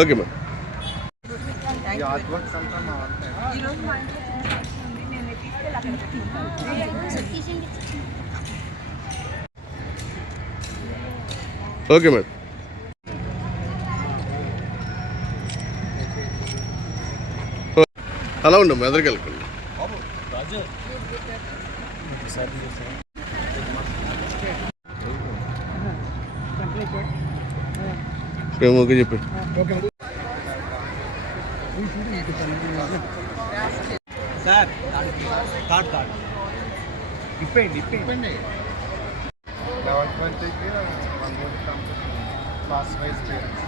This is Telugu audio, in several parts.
Okay madam. Okay madam. అలా ఉండు మెదరగలకండి ఓకే సార్ కార్డ్ కార్డ్ ఇప్పండి ఇప్పండి డెవలప్మెంట్ లాస్ట్ వైజ్ చేయాలి.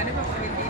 กันได้แบบเป็น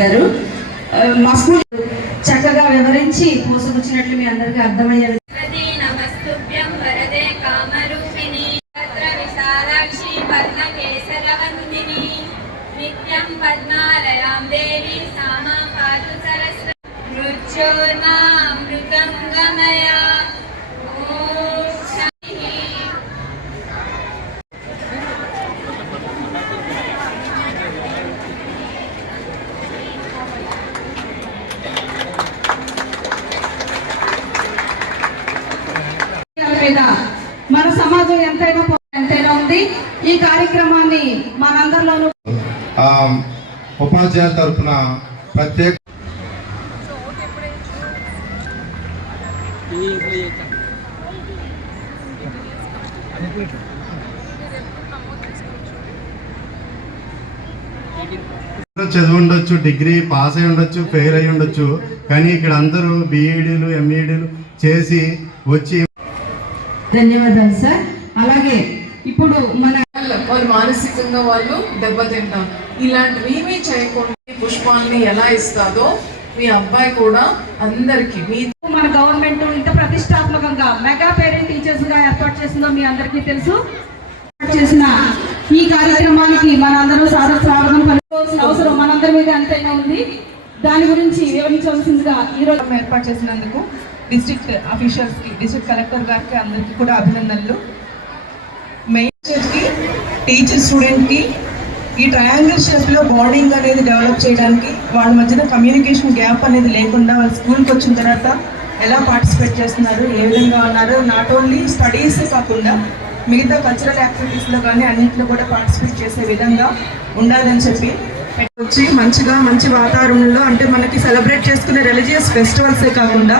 గారు సమాజం తరఫున ప్రత్యేక చదివి ఉండొచ్చు డిగ్రీ పాస్ అయి ఉండొచ్చు ఫెయిల్ అయి ఉండొచ్చు. కానీ ఇక్కడ అందరూ బీఈడీలు ఎంఈడీలు చేసి వచ్చి ధన్యవాదాలు సార్. అలాగే ఇప్పుడు మన వాళ్ళు మానసికంగా వాళ్ళు దెబ్బతింటారు. ఇలాంటివి ఏమీ చేయకుండా పుష్పాలని ఎలా ఇస్తాదో మీ అబ్బాయి కూడా అందరికి మీ మన గవర్నమెంట్ ఇంత ప్రతిష్టాత్మకంగా మెగా పేరెంట్ టీచర్స్గా ఏర్పాటు చేసిందో మీ అందరికీ తెలుసు. ఏర్పాటు చేసిన ఈ కార్యక్రమానికి మనందరూ సాదర స్వాగతం పలుకోవాల్సిన అవసరం మనందరి మీద ఎంతైనా ఉంది. దాని గురించి వివరించవలసిందిగా ఈ రోజు ఏర్పాటు చేసినందుకు డిస్ట్రిక్ట్ అఫీషియల్స్కి డిస్ట్రిక్ట్ కలెక్టర్ గారికి అందరికీ కూడా అభినందనలు. మెయిన్ టీచర్కి టీచర్ స్టూడెంట్కి ఈ ట్రయాంగిల్ షేప్లో బాండింగ్ అనేది డెవలప్ చేయడానికి వాళ్ళ మధ్యన కమ్యూనికేషన్ గ్యాప్ అనేది లేకుండా వాళ్ళ స్కూల్కి వచ్చిన తర్వాత ఎలా పార్టిసిపేట్ చేస్తున్నారు ఏ విధంగా ఉన్నారు నాట్ ఓన్లీ స్టడీస్ కాకుండా మిగతా కల్చరల్ యాక్టివిటీస్లో కానీ అన్నింటిలో కూడా పార్టిసిపేట్ చేసే విధంగా ఉండాలని చెప్పి వచ్చి మంచిగా మంచి వాతావరణంలో అంటే మనకి సెలబ్రేట్ చేసుకునే రిలీజియస్ ఫెస్టివల్సే కాకుండా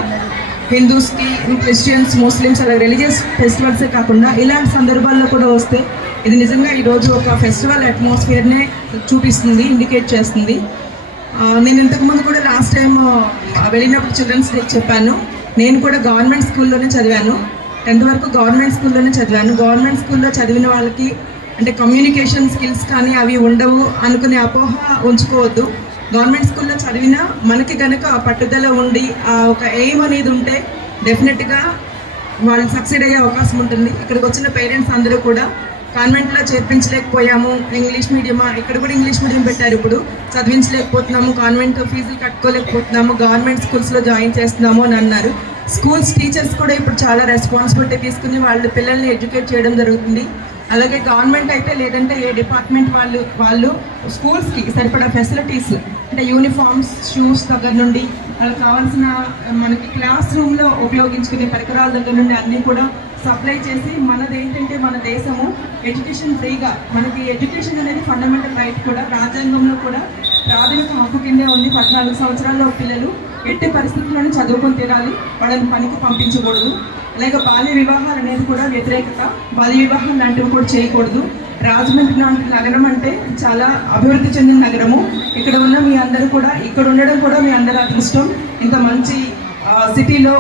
హిందూస్కి క్రిస్టియన్స్ ముస్లిమ్స్ అలా రిలీజియస్ ఫెస్టివల్సే కాకుండా ఇలాంటి సందర్భాల్లో కూడా వస్తే ఇది నిజంగా ఈరోజు ఒక ఫెస్టివల్ అట్మాస్ఫియర్నే చూపిస్తుంది ఇండికేట్ చేస్తుంది. నేను ఇంతకుముందు కూడా లాస్ట్ టైం వెళ్ళినప్పుడు చిల్డ్రన్స్ డే చెప్పాను. నేను కూడా గవర్నమెంట్ స్కూల్లోనే చదివాను. టెన్త్ వరకు గవర్నమెంట్ స్కూల్లోనే చదివాను. గవర్నమెంట్ స్కూల్లో చదివిన వాళ్ళకి అంటే కమ్యూనికేషన్ స్కిల్స్ కానీ అవి ఉండవు అనుకునే అపోహ ఉంచుకోవద్దు. గవర్నమెంట్ స్కూల్లో చదివినా మనకి కనుక ఆ పట్టుదల ఉండి ఆ ఒక ఎయిమ్ అనేది ఉంటే డెఫినెట్గా వాళ్ళు సక్సీడ్ అయ్యే అవకాశం ఉంటుంది. ఇక్కడికి వచ్చిన పేరెంట్స్ అందరూ కూడా కాన్వెంట్లో చేర్పించలేకపోయాము. ఇంగ్లీష్ మీడియమా ఇక్కడ కూడా ఇంగ్లీష్ మీడియం పెట్టారు ఇప్పుడు. చదివించలేకపోతున్నాము. కాన్వెంట్ ఫీజులు కట్టుకోలేకపోతున్నాము. గవర్నమెంట్ స్కూల్స్లో జాయిన్ చేస్తున్నాము అని అన్నారు. స్కూల్స్ టీచర్స్ కూడా ఇప్పుడు చాలా రెస్పాన్సిబిలిటీ తీసుకుని వాళ్ళ పిల్లల్ని ఎడ్యుకేట్ చేయడం జరుగుతుంది. అలాగే గవర్నమెంట్ అయితే లేదంటే ఏ డిపార్ట్మెంట్ వాళ్ళు వాళ్ళు స్కూల్స్కి సరిపడా ఫెసిలిటీస్ అంటే యూనిఫామ్స్ షూస్ దగ్గర నుండి వాళ్ళకి కావాల్సిన మనకి క్లాస్ రూమ్లో ఉపయోగించుకునే పరికరాల దగ్గర నుండి అన్నీ కూడా సప్లై చేసి మనది ఏంటంటే మన దేశము ఎడ్యుకేషన్ ఫ్రీగా మనకి ఎడ్యుకేషన్ అనేది ఫండమెంటల్ రైట్ కూడా రాజ్యాంగంలో కూడా ప్రాథమిక హక్కు కిందే ఉంది. పద్నాలుగు సంవత్సరాల్లో పిల్లలు ఎట్టి పరిస్థితుల్లోనే చదువుకొని తీరాలి వాళ్ళని పనికి పంపించకూడదు. అలాగే బాల్య వివాహాలు అనేది కూడా వ్యతిరేకత బాల్య వివాహం లాంటివి కూడా చేయకూడదు. రాజమండ్రి లాంటి నగరం అంటే చాలా అభివృద్ధి చెందిన నగరము. ఇక్కడ ఉన్న మీ అందరూ కూడా ఇక్కడ ఉండడం కూడా మీ అందరి అదృష్టం. ఇంత మంచి సిటీలో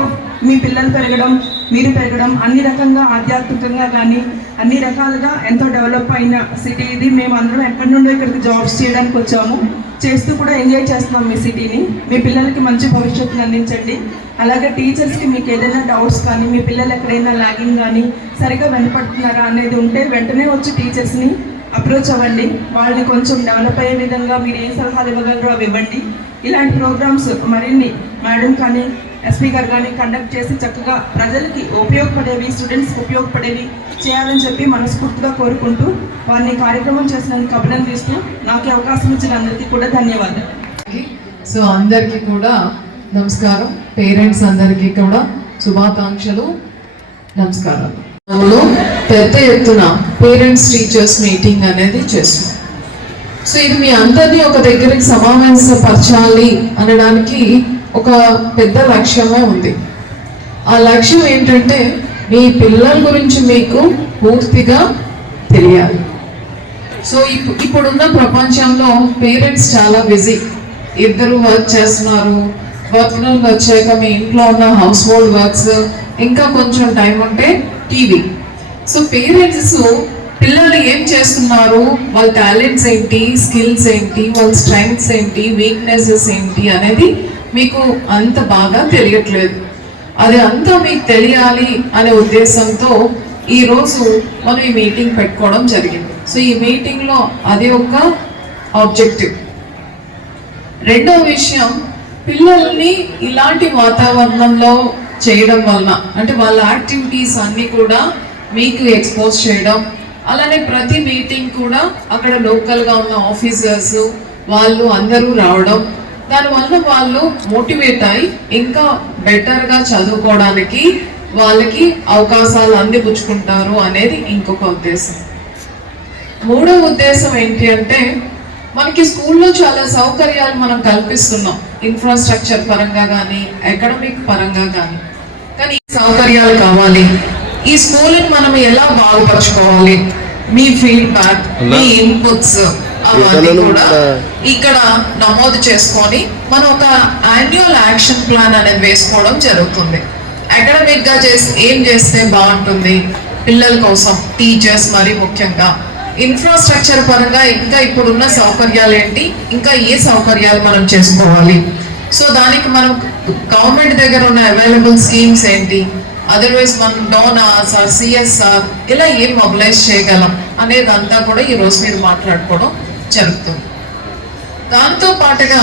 మీ పిల్లలు పెరగడం మీరు పెరగడం అన్ని రకంగా ఆధ్యాత్మికంగా కానీ అన్ని రకాలుగా ఎంతో డెవలప్ అయిన సిటీ ఇది. మేము అందరం ఎక్కడి నుండో ఇక్కడికి జాబ్స్ చేయడానికి వచ్చాము. చేస్తూ కూడా ఎంజాయ్ చేస్తున్నాం మీ సిటీని. మీ పిల్లలకి మంచి భవిష్యత్తును అందించండి. అలాగే టీచర్స్కి మీకు ఏదైనా డౌట్స్ కానీ మీ పిల్లలు ఎక్కడైనా లాగింగ్ కానీ సరిగా వెనపడుతున్నారా అనేది ఉంటే వెంటనే వచ్చి టీచర్స్ని అప్రోచ్ అవ్వండి. వాళ్ళని కొంచెం డెవలప్ అయ్యే విధంగా మీరు ఏ సలహాలు ఇవ్వగలరో అవి ఇవ్వండి. ఇలాంటి ప్రోగ్రామ్స్ మరిన్ని మేడం కానీ ఎస్పీ గారు కానీ కండక్ట్ చేసి చక్కగా ప్రజలకి ఉపయోగపడేవి స్టూడెంట్స్కి ఉపయోగపడేవి చేయాలని చెప్పి మనస్ఫూర్తిగా కోరుకుంటూ వారిని కార్యక్రమం చేసినందుకు అభినందిస్తూ నాకు అవకాశం ఇచ్చిన అందరికీ కూడా ధన్యవాదాలు. సో అందరికీ కూడా నమస్కారం. పేరెంట్స్ అందరికీ కూడా శుభాకాంక్షలు. నమస్కారం. పెద్ద ఎత్తున పేరెంట్స్ టీచర్స్ మీటింగ్ అనేది చేస్తున్నాం. సో ఇది మీ అందరినీ ఒక దగ్గరికి సమావేశపరచాలి అనడానికి ఒక పెద్ద లక్ష్యమే ఉంది. ఆ లక్ష్యం ఏంటంటే మీ పిల్లల గురించి మీకు పూర్తిగా తెలియాలి. సో ఇప్పు ఇప్పుడున్న ప్రపంచంలో పేరెంట్స్ చాలా బిజీ. ఇద్దరు వర్క్ చేస్తున్నారు. వర్క్ నుండి వచ్చాక మీ ఇంట్లో ఉన్న హౌస్ హోల్డ్ వర్క్స్ ఇంకా కొంచెం టైం ఉంటే టీవీ సో పేరెంట్స్ పిల్లలు ఏం చేస్తున్నారు? వాళ్ళ టాలెంట్స్ ఏంటి? స్కిల్స్ ఏంటి? వాళ్ళ స్ట్రెంగ్స్ ఏంటి? వీక్నెసెస్ ఏంటి? అనేది మీకు అంత బాగా తెలియట్లేదు. అది అంతా మీకు తెలియాలి అనే ఉద్దేశంతో ఈరోజు మనం ఈ మీటింగ్ పెట్టుకోవడం జరిగింది. సో ఈ మీటింగ్లో అది ఒక ఆబ్జెక్టివ్. రెండో విషయం పిల్లల్ని ఇలాంటి వాతావరణంలో చేయడం వలన అంటే వాళ్ళ యాక్టివిటీస్ అన్నీ కూడా మీకు ఎక్స్పోజ్ చేయడం అలానే ప్రతి మీటింగ్ కూడా అక్కడ లోకల్గా ఉన్న ఆఫీసర్స్ వాళ్ళు అందరూ రావడం దానివల్ల వాళ్ళు మోటివేట్ అయి ఇంకా బెటర్గా చదువుకోవడానికి వాళ్ళకి అవకాశాలు అందిపుచ్చుకుంటారు అనేది ఇంకొక ఉద్దేశం. మూడో ఉద్దేశం ఏంటి అంటే మనకి స్కూల్లో చాలా సౌకర్యాలు మనం కల్పిస్తున్నాం. ఇన్ఫ్రాస్ట్రక్చర్ పరంగా కానీ అకాడమిక్ పరంగా కానీ కానీ సౌకర్యాలు కావాలి. ఈ స్కూల్ని మనం ఎలా బాగుపరచుకోవాలి? మీ ఫీడ్బ్యాక్ మీ ఇన్పుట్స్ ఇక్కడ నమోదు చేసుకొని మనం ఒక యాన్యువల్ యాక్షన్ ప్లాన్ అనేది వేసుకోవడం జరుగుతుంది. అకాడమిక్గా చేసి ఏం చేస్తే బాగుంటుంది? పిల్లల కోసం టీచర్స్ మరి ముఖ్యంగా. ఇన్ఫ్రాస్ట్రక్చర్ పరంగా ఇంకా ఇప్పుడున్న సౌకర్యాలు ఏంటి? ఇంకా ఏ సౌకర్యాలు మనం చేసుకోవాలి? సో దానికి మనం గవర్నమెంట్ దగ్గర ఉన్న అవైలబుల్ స్కీమ్స్ ఏంటి? అదర్వైజ్ మనం డోనార్స్ ఆర్ సిఎస్ఆర్ ఇలా ఏం మొబిలైజ్ చేయగలం? అనేది అంతా కూడా ఈ రోజు మీరు మాట్లాడుకోవడం జరుగుతుంది. దాంతో పాటుగా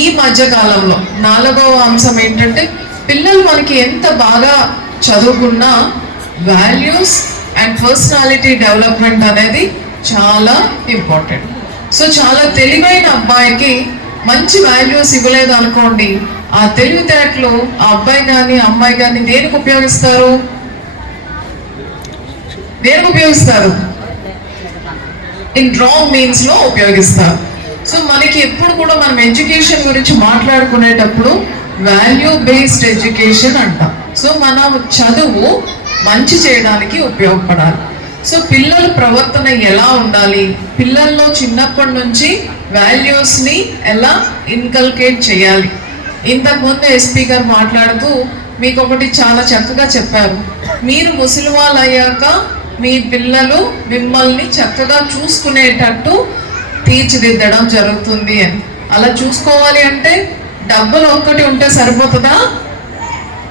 ఈ మధ్యకాలంలో నాలుగవ అంశం ఏంటంటే పిల్లలు మనకి ఎంత బాగా చదువుకున్నా వాల్యూస్ అండ్ పర్సనాలిటీ డెవలప్మెంట్ అనేది చాలా ఇంపార్టెంట్ సో చాలా తెలివైన అబ్బాయికి మంచి వాల్యూస్ ఇవ్వలేదు అనుకోండి ఆ తెలివితేటలు ఆ అబ్బాయి కానీ అమ్మాయి కానీ దేనికి ఉపయోగిస్తారు? దేనికి ఉపయోగిస్తారు? ఇన్ రాంగ్ మీన్స్లో ఉపయోగిస్తారు సో మనకి ఎప్పుడు కూడా మనం ఎడ్యుకేషన్ గురించి మాట్లాడుకునేటప్పుడు వాల్యూ బేస్డ్ ఎడ్యుకేషన్ అంటాం. సో మన చదువు మంచి చేయడానికి ఉపయోగపడాలి. సో పిల్లల ప్రవర్తన ఎలా ఉండాలి? పిల్లల్లో చిన్నప్పటి నుంచి వాల్యూస్ని ఎలా ఇన్కల్కేట్ చేయాలి? ఇంతకుముందు ఎస్పీ గారు మాట్లాడుతూ మీకు ఒకటి చాలా చక్కగా చెప్పారు. మీరు ముసలి వాళ్ళు అయ్యాక మీ పిల్లలు మిమ్మల్ని చక్కగా చూసుకునేటట్టు తీర్చిదిద్దడం జరుగుతుంది అని. అలా చూసుకోవాలి అంటే డబ్బులు ఒక్కటి ఉంటే సరిపోతుందా?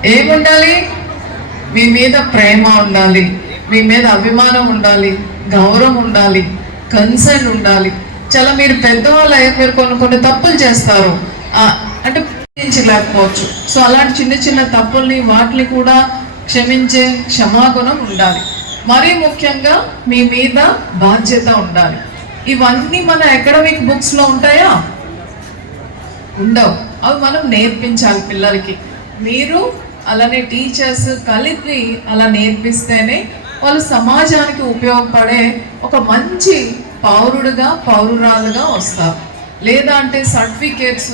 ఏముండాలి? మీ మీద ప్రేమ ఉండాలి. మీ మీద అభిమానం ఉండాలి. గౌరవం ఉండాలి. కన్సర్న్ ఉండాలి. చాలా మీరు పెద్దవాళ్ళు అయ్యాక మీరు కొన్ని కొన్ని తప్పులు చేస్తారు. అంటే లేకపోవచ్చు సో అలాంటి చిన్న చిన్న తప్పుల్ని వాటిని కూడా క్షమించే క్షమాగుణం ఉండాలి. మరీ ముఖ్యంగా మీ మీద బాధ్యత ఉండాలి. ఇవన్నీ మన అకాడమిక్ బుక్స్లో ఉంటాయా? ఉండవు. అవి మనం నేర్పించాలి పిల్లలకి. మీరు అలానే టీచర్స్ కలిపి అలా నేర్పిస్తేనే వాళ్ళు సమాజానికి ఉపయోగపడే ఒక మంచి పౌరుడుగా పౌరురాలుగా వస్తారు. లేదా అంటే సర్టిఫికేట్స్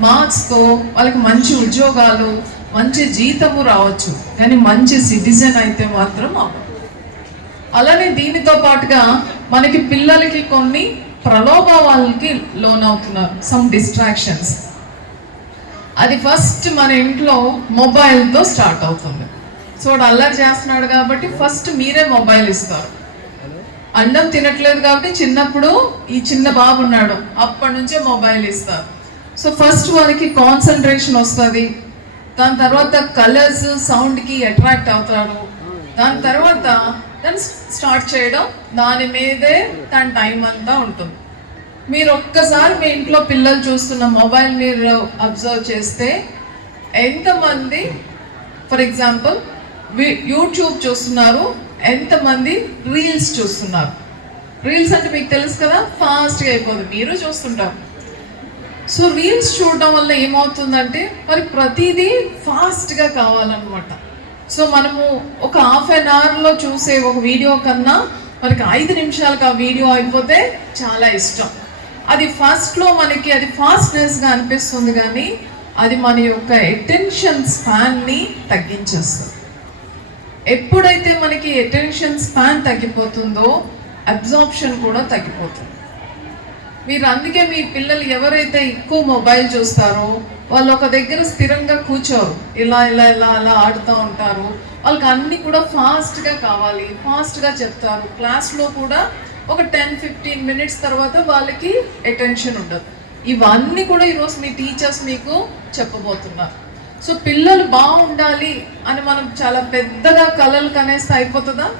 మార్క్స్తో వాళ్ళకి మంచి ఉద్యోగాలు మంచి జీతము రావచ్చు. కానీ మంచి సిటిజన్ అయితే మాత్రం అవ్వదు. అలానే దీనితో పాటుగా మనకి పిల్లలకి కొన్ని ప్రలోభాలకి లోనవుతున్నారు. సమ్ డిస్ట్రాక్షన్స్ అది ఫస్ట్ మన ఇంట్లో మొబైల్తో స్టార్ట్ అవుతుంది. సో వాడు అల్లరి చేస్తున్నాడు కాబట్టి ఫస్ట్ మీరే మొబైల్ ఇస్తారు. అన్నం తినట్లేదు కాబట్టి చిన్నప్పుడు ఈ చిన్న బాబు ఉన్నాడు. అప్పటి నుంచే మొబైల్ ఇస్తారు. సో ఫస్ట్ వారికి కాన్సన్ట్రేషన్ వస్తుంది. దాని తర్వాత కలర్స్ సౌండ్కి అట్రాక్ట్ అవుతాడు. దాని తర్వాత దాన్ని స్టార్ట్ చేయడం దాని మీదే తన టైం అంతా ఉంటుంది. మీరు ఒక్కసారి మీ ఇంట్లో పిల్లలు చూస్తున్న మొబైల్ మీరు అబ్జర్వ్ చేస్తే ఎంతమంది ఫర్ ఎగ్జాంపుల్ యూట్యూబ్ చూస్తున్నారు ఎంతమంది రీల్స్ చూస్తున్నారు. రీల్స్ అంటే మీకు తెలుసు కదా ఫాస్ట్గా అయిపోతుంది మీరు చూస్తుంటారు. సో రీల్స్ చూడడం వల్ల ఏమవుతుందంటే మరి ప్రతిదీ ఫాస్ట్గా కావాలన్నమాట. సో మనము ఒక హాఫ్ అన్ అవర్లో చూసే ఒక వీడియో కన్నా మనకి ఐదు నిమిషాలకు ఆ వీడియో అయిపోతే చాలా ఇష్టం. అది ఫస్ట్లో మనకి అది ఫాస్ట్నెస్గా అనిపిస్తుంది కానీ అది మన యొక్క అటెన్షన్ స్పాన్ని తగ్గించేస్తుంది. ఎప్పుడైతే మనకి అటెన్షన్ స్పాన్ తగ్గిపోతుందో అబ్జార్ప్షన్ కూడా తగ్గిపోతుంది. మీరు అందుకే మీ పిల్లలు ఎవరైతే ఎక్కువ మొబైల్ చూస్తారో వాళ్ళు ఒక దగ్గర స్థిరంగా కూర్చోరు. ఇలా ఇలా ఇలా అలా ఆడుతూ ఉంటారు. వాళ్ళకి అన్ని కూడా ఫాస్ట్గా కావాలి. ఫాస్ట్గా చెప్తారు. క్లాస్లో కూడా ఒక టెన్ ఫిఫ్టీన్ మినిట్స్ తర్వాత వాళ్ళకి అటెన్షన్ ఉండదు. ఇవన్నీ కూడా ఈరోజు మీ టీచర్స్ మీకు చెప్పబోతున్నారు. సో పిల్లలు బాగుండాలి అని మనం చాలా పెద్దగా కలలు కనేస్తే అయిపోతుందా?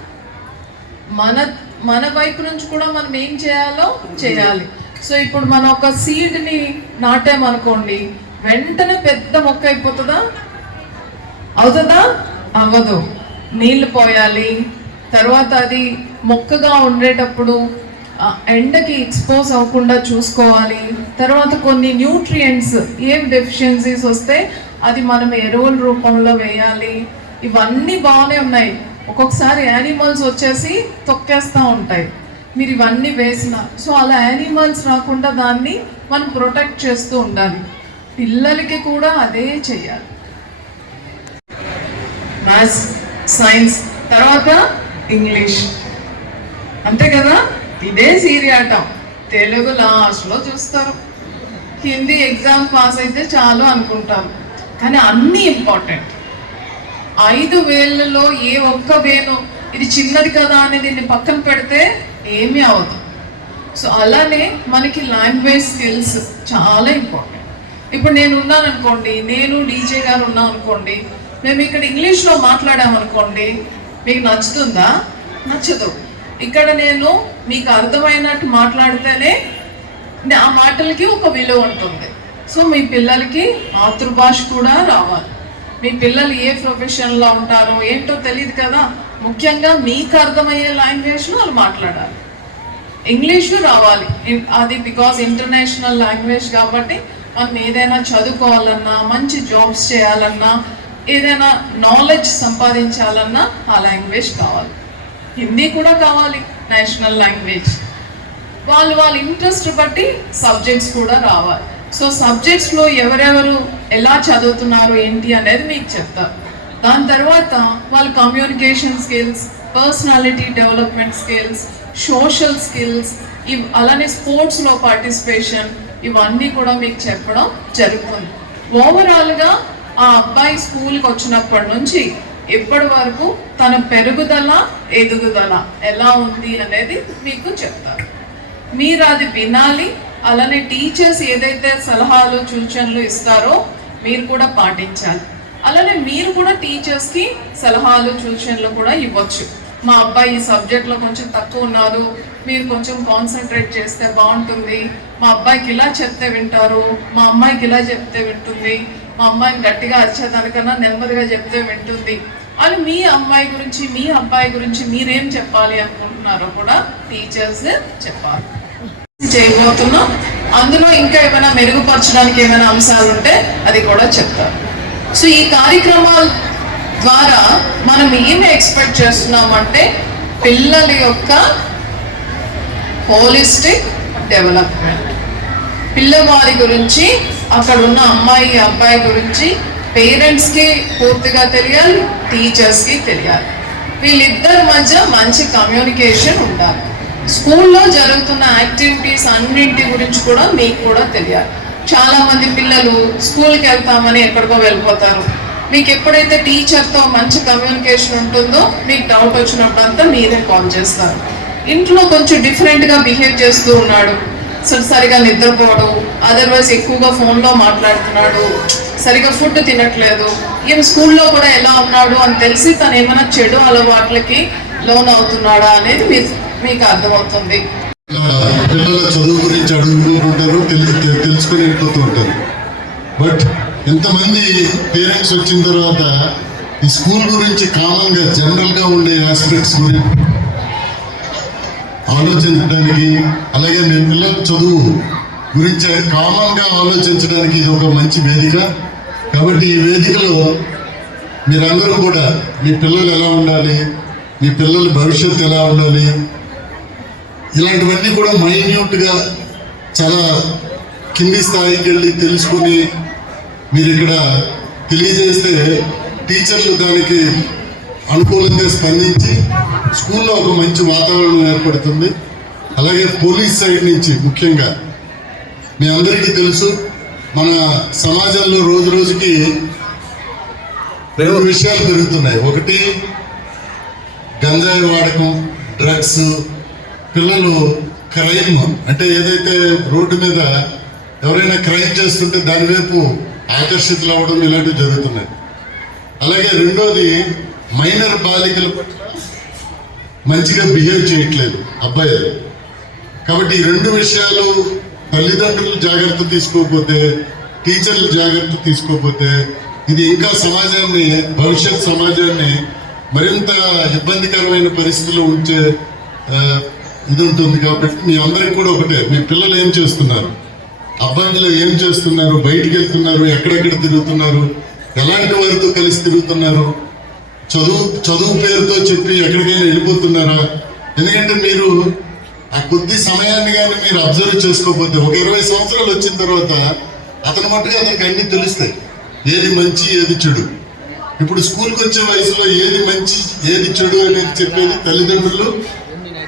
మన మన వైపు నుంచి కూడా మనం ఏం చేయాలో చేయాలి. సో ఇప్పుడు మనం ఒక సీడ్ని నాటామనుకోండి వెంటనే పెద్ద మొక్క అయిపోతుందా? అవుతుందా? అవ్వదు. నీళ్ళు పోయాలి. తర్వాత అది మొక్కగా ఉండేటప్పుడు ఎండకి ఎక్స్పోజ్ అవ్వకుండా చూసుకోవాలి. తర్వాత కొన్ని న్యూట్రియంట్స్ ఏం డెఫిషియన్సీస్ వస్తే అది మనం ఎరువుల రూపంలో వేయాలి. ఇవన్నీ బాగానే ఉన్నాయి. ఒక్కొక్కసారి యానిమల్స్ వచ్చేసి తొక్కేస్తూ ఉంటాయి. మీరు ఇవన్నీ వేసిన సో అలా యానిమల్స్ రాకుండా దాన్ని మనం ప్రొటెక్ట్ చేస్తూ ఉండాలి. పిల్లలకి కూడా అదే చెయ్యాలి మ్యాథ్స్ సైన్స్ తర్వాత ఇంగ్లీష్ అంతే కదా? ఇదే సీరియాటం తెలుగు లాస్ట్లో చూస్తారు. హిందీ ఎగ్జామ్ పాస్ అయితే చాలు అనుకుంటాం కానీ అన్నీ ఇంపార్టెంట్ ఐదు వేళ్ళలో ఏ ఒక్క వేలు ఇది చిన్నది కదా అని దీన్ని పక్కన పెడితే ఏమీ అవదు సో అలానే మనకి లాంగ్వేజ్ స్కిల్స్ చాలా ఇంపార్టెంట్ ఇప్పుడు నేను ఉన్నాను అనుకోండి నేను డీజే గారు ఉన్నాం అనుకోండి మేము ఇక్కడ ఇంగ్లీష్లో మాట్లాడామనుకోండి మీకు నచ్చుతుందా? నచ్చదు. ఇక్కడ నేను మీకు అర్థమైనట్టు మాట్లాడితేనే ఆ మాటలకి ఒక విలువ ఉంటుంది. సో మీ పిల్లలకి మాతృభాష కూడా రావాలి. మీ పిల్లలు ఏ ప్రొఫెషన్లో ఉంటారో ఏంటో తెలియదు కదా. ముఖ్యంగా మీకు అర్థమయ్యే లాంగ్వేజ్లో వాళ్ళు మాట్లాడాలి. ఇంగ్లీషు రావాలి. అది బికాస్ ఇంటర్నేషనల్ లాంగ్వేజ్ కాబట్టి మనం ఏదైనా చదువుకోవాలన్నా మంచి జాబ్స్ చేయాలన్నా ఏదైనా నాలెడ్జ్ సంపాదించాలన్నా ఆ లాంగ్వేజ్ కావాలి. హిందీ కూడా కావాలి నేషనల్ లాంగ్వేజ్ వాళ్ళు వాళ్ళ ఇంట్రెస్ట్ బట్టి సబ్జెక్ట్స్ కూడా రావాలి. సో సబ్జెక్ట్స్లో ఎవరెవరు ఎలా చదువుతున్నారు ఏంటి అనేది మీకు చెప్తారు దాని తర్వాత వాళ్ళ communication skills personality development skills social skills ఇవి అలానే స్పోర్ట్స్లో పార్టిసిపేషన్ ఇవన్నీ కూడా మీకు చెప్పడం జరుగుతుంది. ఓవరాల్గా ఆ అబ్బాయి స్కూల్కి వచ్చినప్పటి నుంచి ఇప్పటి వరకు తన పెరుగుదల ఎదుగుదల ఎలా ఉంది అనేది మీకు చెప్తారు మీరు అది వినాలి అలానే టీచర్స్ ఏదైతే సలహాలు సూచనలు ఇస్తారో మీరు కూడా పాటించాలి. అలానే మీరు కూడా టీచర్స్కి సలహాలు సూచనలు కూడా ఇవ్వచ్చు. మా అబ్బాయి ఈ సబ్జెక్ట్లో కొంచెం తక్కువ ఉన్నారు మీరు కొంచెం కాన్సన్ట్రేట్ చేస్తే బాగుంటుంది. మా అబ్బాయికి ఇలా చెప్తే వింటారు మా అమ్మాయికి ఇలా చెప్తే వింటుంది. మా అమ్మాయిని గట్టిగా అరిచేదానికన్నా నెమ్మదిగా చెప్తే వింటుంది. అని మీ అమ్మాయి గురించి మీ అబ్బాయి గురించి మీరేం చెప్పాలి అనుకుంటున్నారో కూడా టీచర్స్ చెప్పాలి. చేయబోతున్నాం అందులో ఇంకా ఏమైనా మెరుగుపరచడానికి ఏమైనా అంశాలు ఉంటే అది కూడా చెప్తారు సో ఈ కార్యక్రమాల ద్వారా మనం ఏమి ఎక్స్పెక్ట్ చేస్తున్నామంటే పిల్లల యొక్క హోలిస్టిక్ డెవలప్మెంట్. పిల్లవారి గురించి అక్కడ ఉన్న అమ్మాయి అబ్బాయి గురించి పేరెంట్స్కి పూర్తిగా తెలియాలి టీచర్స్కి తెలియాలి. వీళ్ళిద్దరి మధ్య మంచి కమ్యూనికేషన్ ఉండాలి. స్కూల్లో జరుగుతున్న యాక్టివిటీస్ అన్నింటి గురించి కూడా మీకు కూడా తెలియాలి. చాలా మంది పిల్లలు స్కూల్కి వెళ్తామని ఎక్కడికో వెళ్ళిపోతారు. మీకు ఎప్పుడైతే టీచర్తో మంచి కమ్యూనికేషన్ ఉంటుందో మీకు డౌట్ వచ్చినప్పుడు అంతా మీరే కాల్ చేస్తారు. ఇంట్లో కొంచెం డిఫరెంట్గా బిహేవ్ చేస్తూ ఉన్నాడు. అసలు సరిగా నిద్రపోవడం అదర్వైజ్ ఎక్కువగా ఫోన్లో మాట్లాడుతున్నాడు. సరిగా ఫుడ్ తినట్లేదు. ఏం స్కూల్లో కూడా ఎలా ఉన్నాడు అని తెలిసి తను ఏమైనా చెడు అలవాట్లకి లోన్ అవుతున్నాడా అనేది మీ మీకు అర్థమవుతుంది. పిల్లల చదువు గురించి అడుగుతుంటారు తెలుసుకుని వెళ్ళిపోతూ ఉంటారు బట్ ఎంతమంది పేరెంట్స్ వచ్చిన తర్వాత ఈ స్కూల్ గురించి కామన్గా జనరల్గా ఉండే ఆస్పెక్ట్స్ గురించి ఆలోచించడానికి అలాగే మీ పిల్లల చదువు గురించి కామన్గా ఆలోచించడానికి ఇది ఒక మంచి వేదిక. కాబట్టి ఈ వేదికలో మీరందరూ కూడా మీ పిల్లలు ఎలా ఉండాలి మీ పిల్లల భవిష్యత్తు ఎలా ఉండాలి ఇలాంటివన్నీ కూడా మైన్యూట్గా చాలా కింది స్థాయికి వెళ్ళి తెలుసుకొని మీరు ఇక్కడ తెలియజేస్తే టీచర్లు దానికి అనుకూలంగా స్పందించి స్కూల్లో ఒక మంచి వాతావరణం ఏర్పడుతుంది. అలాగే పోలీస్ సైడ్ నుంచి ముఖ్యంగా మీ అందరికీ తెలుసు మన సమాజంలో రోజు రోజుకి రెండు విషయాలు పెరుగుతున్నాయి. ఒకటి గంజాయి వాడకం డ్రగ్స్ పిల్లలు క్రైమ్ అంటే ఏదైతే రోడ్డు మీద ఎవరైనా క్రైమ్ చేస్తుంటే దానివైపు ఆకర్షితులు అవ్వడం ఇలాంటివి జరుగుతున్నాయి. అలాగే రెండోది మైనర్ బాలికల పట్ల మంచిగా బిహేవ్ చేయట్లేదు అబ్బాయిలు. కాబట్టి ఈ రెండు విషయాలు తల్లిదండ్రులు జాగ్రత్త తీసుకోకపోతే టీచర్లు జాగ్రత్త తీసుకోకపోతే ఇది ఇంకా సమాజాన్ని భవిష్యత్ సమాజాన్ని మరింత ఇబ్బందికరమైన పరిస్థితిలో ఉంచే ఇది ఉంటుంది కాబట్టి మీ అందరికి కూడా ఒకటే మీ పిల్లలు ఏం చేస్తున్నారు? అబ్బాయిలు ఏం చేస్తున్నారు? బయటికి వెళ్తున్నారు? ఎక్కడెక్కడ తిరుగుతున్నారు? ఎలాంటి వారితో కలిసి తిరుగుతున్నారు? చదువు చదువు పేరుతో చెప్పి ఎక్కడికైనా వెళ్ళిపోతున్నారా? ఎందుకంటే మీరు ఆ కొద్ది సమయాన్ని కానీ మీరు అబ్జర్వ్ చేసుకోకపోతే ఒక ఇరవై సంవత్సరాలు వచ్చిన తర్వాత అతని మట్టుగా అతనికి అన్నీ తెలుస్తాయి. ఏది మంచి ఏది చెడు. ఇప్పుడు స్కూల్కి వచ్చే వయసులో ఏది మంచి ఏది చెడు అనేది చెప్పేది తల్లిదండ్రులు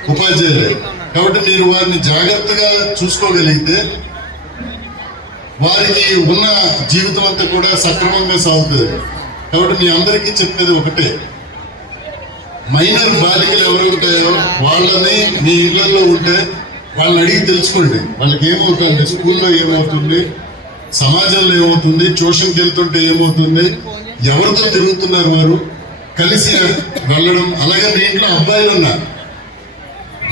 ఉపాధ్యాయులే. కాబట్టి మీరు వారిని జాగ్రత్తగా చూసుకోగలిగితే వారికి ఉన్న జీవితం అంతా కూడా సక్రమంగా సాగుతుంది. కాబట్టి మీ అందరికీ చెప్పేది ఒకటే. మైనర్ బాలికలు ఎవరు ఉంటాయో వాళ్ళని మీ ఇళ్ళలో ఉంటే వాళ్ళని అడిగి తెలుసుకోండి. వాళ్ళకి ఏమవుతుంది? స్కూల్లో ఏమవుతుంది? సమాజంలో ఏమవుతుంది? ట్యూషన్కి వెళ్తుంటే ఏమవుతుంది? ఎవరితో తిరుగుతున్నారు వారు? కలిసి వెళ్ళడం. అలాగే మీ ఇంట్లో అబ్బాయిలు ఉన్నారు.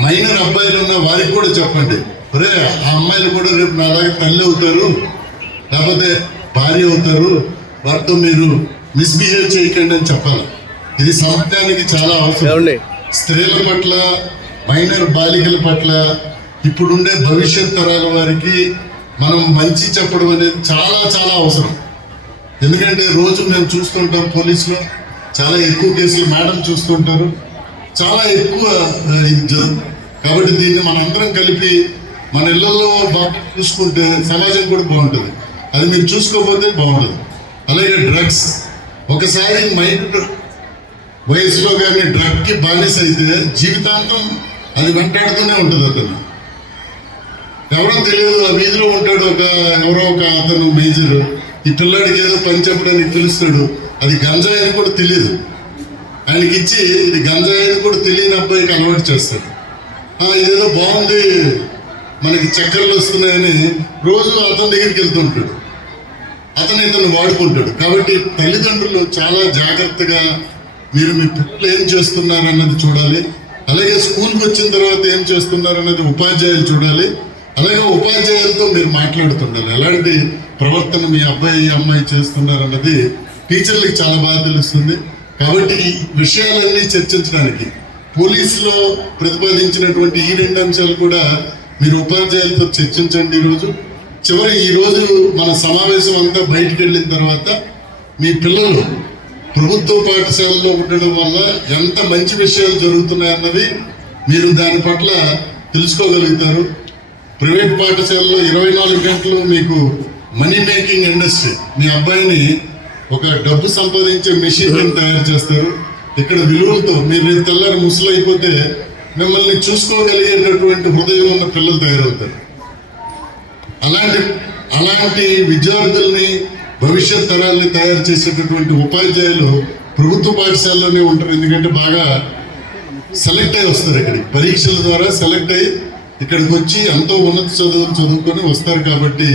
మైనర్ అబ్బాయిలు ఉన్న వారికి కూడా చెప్పండి. ఒరే ఆ అమ్మాయిలు కూడా రేపు నాలాగే తల్లి అవుతారు లేకపోతే భార్య అవుతారు. వారితో మీరు మిస్బిహేవ్ చేయకండి అని చెప్పాలి. ఇది సమాజానికి చాలా అవసరం. స్త్రీల పట్ల మైనర్ బాలికల పట్ల ఇప్పుడుండే భవిష్యత్ తరాల వారికి మనం మంచి చెప్పడం అనేది చాలా చాలా అవసరం. ఎందుకంటే రోజు మేము చూస్తుంటాం పోలీసులో చాలా ఎక్కువ కేసులు మేడం చూస్తుంటారు. చాలా ఎక్కువ ఇది జరుగుతుంది కాబట్టి దీన్ని మనందరం కలిపి మన ఇళ్ళలో బాగా చూసుకుంటే సమాజం కూడా బాగుంటుంది. అది మీరు చూసుకోకపోతే బాగుంటుంది అలాగే డ్రగ్స్. ఒకసారి మైండ్ వయసులో కానీ డ్రగ్కి బానిస అయితే జీవితాంతం అది వెంటాడుతూనే ఉంటుంది అతను. ఎవరో తెలియదు ఆ వీధిలో ఉంటాడు ఒక ఎవరో ఒక అతను మేజర్. ఈ పిల్లాడికి ఏదో పని చెప్పడానికి తెలుస్తాడు అది గంజాయి అని కూడా తెలియదు. ఆయనకి ఇచ్చి ఇది గంజాయి అని కూడా తెలియని అబ్బాయికి అలవాటు చేస్తాడు. ఇదేదో బాగుంది మనకి చక్కెరలు వస్తున్నాయని రోజు అతని దగ్గరికి వెళ్తుంటాడు అతను ఇతను వాడుకుంటాడు. కాబట్టి తల్లిదండ్రులు చాలా జాగ్రత్తగా మీరు మీ పిల్లలు ఏం చేస్తున్నారు అన్నది చూడాలి. అలాగే స్కూల్కి వచ్చిన తర్వాత ఏం చేస్తున్నారు అన్నది ఉపాధ్యాయులు చూడాలి. అలాగే ఉపాధ్యాయులతో మీరు మాట్లాడుతుండాలి. ఎలాంటి ప్రవర్తన మీ అబ్బాయి అమ్మాయి చేస్తున్నారు అన్నది టీచర్లకి చాలా బాగా తెలుస్తుంది. కాబట్టి ఈ విషయాలన్నీ చర్చించడానికి పోలీసులో ప్రతిపాదించినటువంటి ఈ రెండు అంశాలు కూడా మీరు ఉపాధ్యాయులతో చర్చించండి ఈరోజు. చివరి ఈరోజు మన సమావేశం అంతా బయటికి వెళ్ళిన తర్వాత మీ పిల్లలు ప్రభుత్వ పాఠశాలలో ఉండడం వల్ల ఎంత మంచి విషయాలు జరుగుతున్నాయన్నవి మీరు దాని పట్ల తెలుసుకోగలుగుతారు. ప్రైవేట్ పాఠశాలలో ఇరవై నాలుగు గంటలు మీకు మనీ మేకింగ్ ఇండస్ట్రీ మీ అబ్బాయిని ఒక డబ్బు సంపాదించే మెషిన్ తయారు చేస్తారు. ఇక్కడ విలువలతో మీరు రేపు తెల్లారి ముసలు అయిపోతే మిమ్మల్ని చూసుకోగలిగేటటువంటి హృదయం ఉన్న పిల్లలు తయారవుతారు. అలాంటి అలాంటి విద్యార్థుల్ని భవిష్యత్ తరాల్ని తయారు చేసేటటువంటి ఉపాధ్యాయులు ప్రభుత్వ పాఠశాలలోనే ఉంటారు. ఎందుకంటే బాగా సెలెక్ట్ అయి వస్తారు ఇక్కడికి. పరీక్షల ద్వారా సెలెక్ట్ అయ్యి ఇక్కడికి వచ్చి ఎంతో ఉన్నత చదువులు చదువుకొని వస్తారు కాబట్టి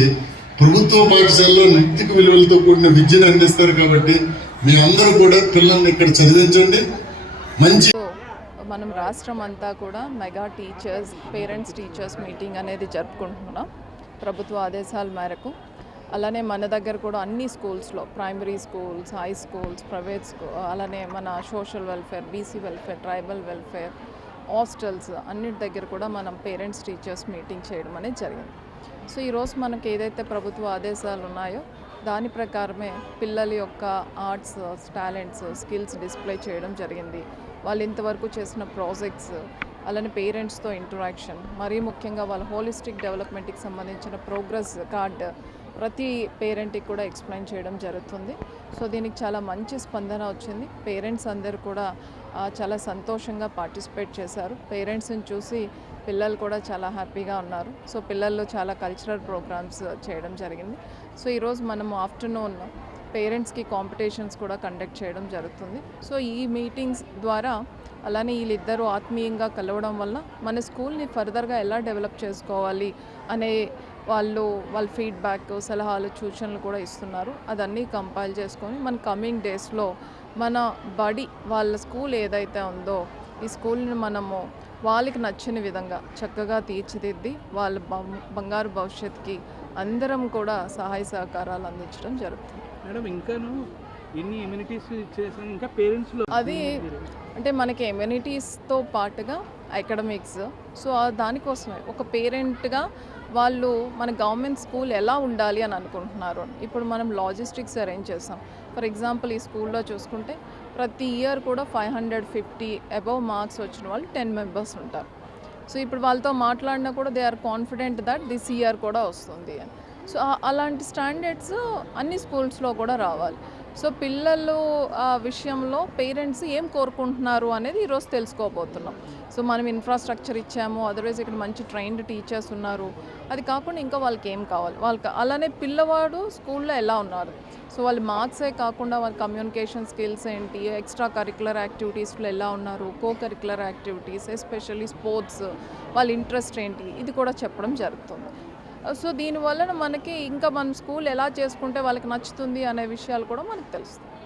ప్రభుత్వ పాఠశాలలో నైతిక విలువలతో కూడిన విద్యను అందిస్తారు కాబట్టి మీ అందరూ కూడా పిల్లల్ని ఇక్కడ చదివించండి. మంచి మనం రాష్ట్రం అంతా కూడా mega teachers parents teachers meeting అనేది జరుపుకుంటున్నాం ప్రభుత్వ ఆదేశాల మేరకు. అలానే మన దగ్గర కూడా అన్ని స్కూల్స్లో primary schools high schools private school అలానే మన social welfare BC welfare tribal welfare hostels అన్నిటి దగ్గర కూడా మనం పేరెంట్స్ టీచర్స్ మీటింగ్ చేయడం అనేది జరిగింది. సో ఈరోజు మనకి ఏదైతే ప్రభుత్వ ఆదేశాలు ఉన్నాయో దాని ప్రకారమే పిల్లల యొక్క ఆర్ట్స్ టాలెంట్స్ స్కిల్స్ డిస్ప్లే చేయడం జరిగింది. వాళ్ళు ఇంతవరకు చేసిన ప్రాజెక్ట్స్ అలానే పేరెంట్స్తో ఇంటరాక్షన్ మరీ ముఖ్యంగా వాళ్ళ హోలిస్టిక్ డెవలప్మెంట్కి సంబంధించిన ప్రోగ్రెస్ కార్డ్ ప్రతి పేరెంట్కి కూడా ఎక్స్ప్లెయిన్ చేయడం జరుగుతుంది. సో దీనికి చాలా మంచి స్పందన వచ్చింది. పేరెంట్స్ అందరూ కూడా చాలా సంతోషంగా పార్టిసిపేట్ చేశారు. పేరెంట్స్ని చూసి పిల్లలు కూడా చాలా హ్యాపీగా ఉన్నారు. సో పిల్లల్లో చాలా కల్చరల్ ప్రోగ్రామ్స్ చేయడం జరిగింది. సో ఈరోజు మనము ఆఫ్టర్నూన్ పేరెంట్స్కి కాంపిటీషన్స్ కూడా కండక్ట్ చేయడం జరుగుతుంది. సో ఈ మీటింగ్స్ ద్వారా అలానే వీళ్ళిద్దరూ ఆత్మీయంగా కలవడం వల్ల మన స్కూల్ని ఫర్దర్గా ఎలా డెవలప్ చేసుకోవాలి అనే వాళ్ళు వాళ్ళ ఫీడ్బ్యాక్ సలహాలు సూచనలు కూడా ఇస్తున్నారు. అదన్నీ కంపైల్ చేసుకొని మన కమింగ్ డేస్లో మన బడి వాళ్ళ స్కూల్ ఏదైతే ఉందో ఈ స్కూల్ని మనము వాళ్ళకి నచ్చిన విధంగా చక్కగా తీర్చిదిద్ది వాళ్ళ బంగారు భవిష్యత్తుకి అందరం కూడా సహాయ సహకారాలు అందించడం జరుగుతుంది. మేడం ఇంకాను ఎన్ని ఇంకా పేరెంట్స్లో అది అంటే మనకి ఎమ్యూనిటీస్తో పాటుగా అకాడమిక్స్ సో దానికోసమే ఒక పేరెంట్గా వాళ్ళు మన గవర్నమెంట్ స్కూల్ ఎలా ఉండాలి అని అనుకుంటున్నారు. ఇప్పుడు మనం లాజిస్టిక్స్ అరేంజ్ చేస్తాం. ఫర్ ఎగ్జాంపుల్ ఈ స్కూల్లో చూసుకుంటే ప్రతి ఇయర్ కూడా five hundred fifty above marks వచ్చిన వాళ్ళు టెన్ మెంబర్స్ ఉంటారు. సో ఇప్పుడు వాళ్ళతో మాట్లాడినా కూడా they are confident that this year కూడా వస్తుంది అని. సో అలాంటి స్టాండర్డ్స్ అన్ని స్కూల్స్లో కూడా రావాలి. సో పిల్లలు ఆ విషయంలో పేరెంట్స్ ఏం కోరుకుంటున్నారు అనేది ఈరోజు తెలుసుకోబోతున్నాం. సో మనం ఇన్ఫ్రాస్ట్రక్చర్ ఇచ్చాము అదర్వైజ్ ఇక్కడ మంచి ట్రైన్డ్ టీచర్స్ ఉన్నారు. అది కాకుండా ఇంకా వాళ్ళకి ఏం కావాలి? వాళ్ళకి అలానే పిల్లవాడు స్కూల్లో ఎలా ఉన్నారు? సో వాళ్ళ మార్క్సే కాకుండా వాళ్ళ కమ్యూనికేషన్ స్కిల్స్ ఏంటి? ఎక్స్ట్రా కరికులర్ యాక్టివిటీస్లో ఎలా ఉన్నారు? Co curricular activities especially sports వాళ్ళ ఇంట్రెస్ట్ ఏంటి? ఇది కూడా చెప్పడం జరుగుతుంది. సో దీనివల్ల మనకి ఇంకా మనం స్కూల్ ఎలా చేసుకుంటే వాళ్ళకి నచ్చుతుంది అనే విషయాలు కూడా మనకు తెలుస్తుంది